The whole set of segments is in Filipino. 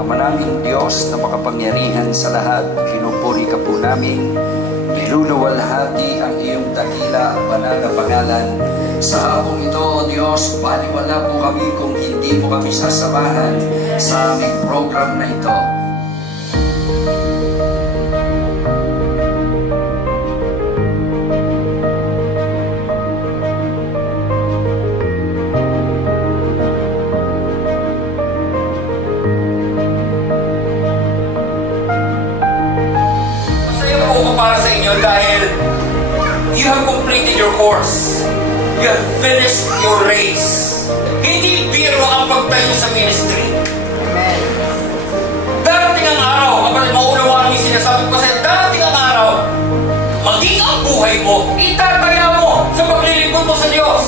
Ama naming Diyos na makapangyarihan sa lahat, pinupuri ka po namin, niluluwalhati ang iyong dakila at banal na pangalan. Sa hapong ito, O Diyos, baliwala po kami kung hindi mo kami sasamahan sa aming program na ito. Para sa inyo dahil you have completed your course. You have finished your race. Hindi biro ang pagtayo sa ministry. Amen. Darating ang araw, kapatid, maunawaan mo yung sinasabi ko sa'yo, darating ang araw, maging ang buhay mo, itataya mo sa paglilingkod mo sa Diyos.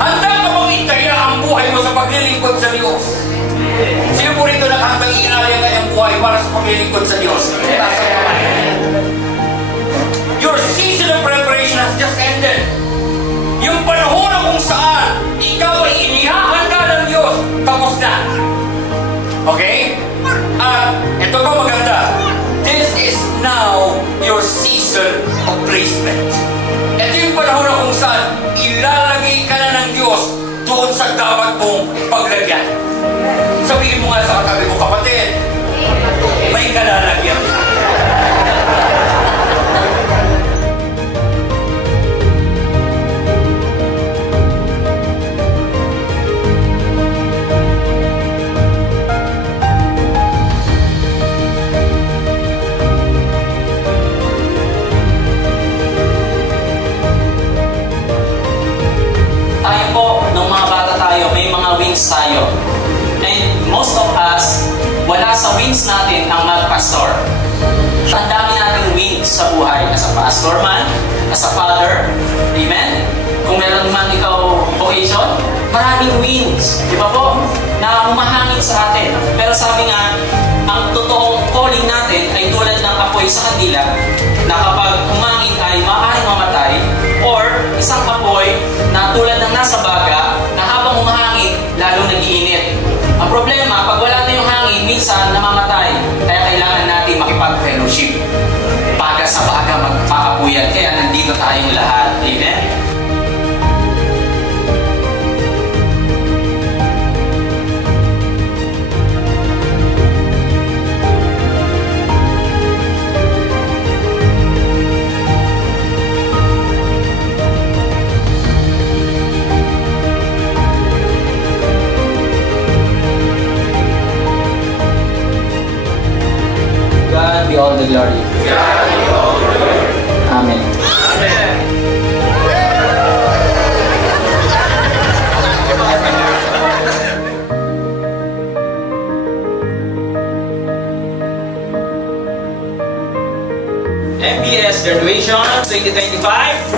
Handa ka bang itaya ang buhay mo sa paglilingkod sa Diyos? Sino po rito nakahanggang ialay ang kanyang buhay para sa paglilingkod sa Diyos? Your season of preparation has just ended. Yung panahon na kung saan ikaw ay inihahanda ng Diyos, tapos na. Okay? At ito pa maganda. This is now your season of placement. Ito yung panahon na kung saan ilalagay ka na ng Diyos doon sa dapat mong paglagyan. Sabihin mo nga sa katabi mo, kapatid, may kalalagyan ka. Tayo. And most of us, wala sa wings natin ang mag-pastor. Ang dami nating wings sa buhay. As a pastor man, as a father, amen? Kung meron man ikaw vocation, maraming wings. Di ba po? Na humahangin sa atin. Pero sabi nga, ang totoong calling natin ay tulad ng apoy sa kandila na kapag humangin ay maaaring mamatay, or isang apoy na tulad ng nasa baga na habang humahangin, lalo nag-iinit. Ang problema, pag wala na yung hangin, minsan namamatay. Kaya kailangan natin makipag-fellowship. Baga sa baga magpakapuyan. Kaya nandito tayong lahat. Amen? God be all the glory. God be all the glory. Amen. Amen. MBS Graduation 2025.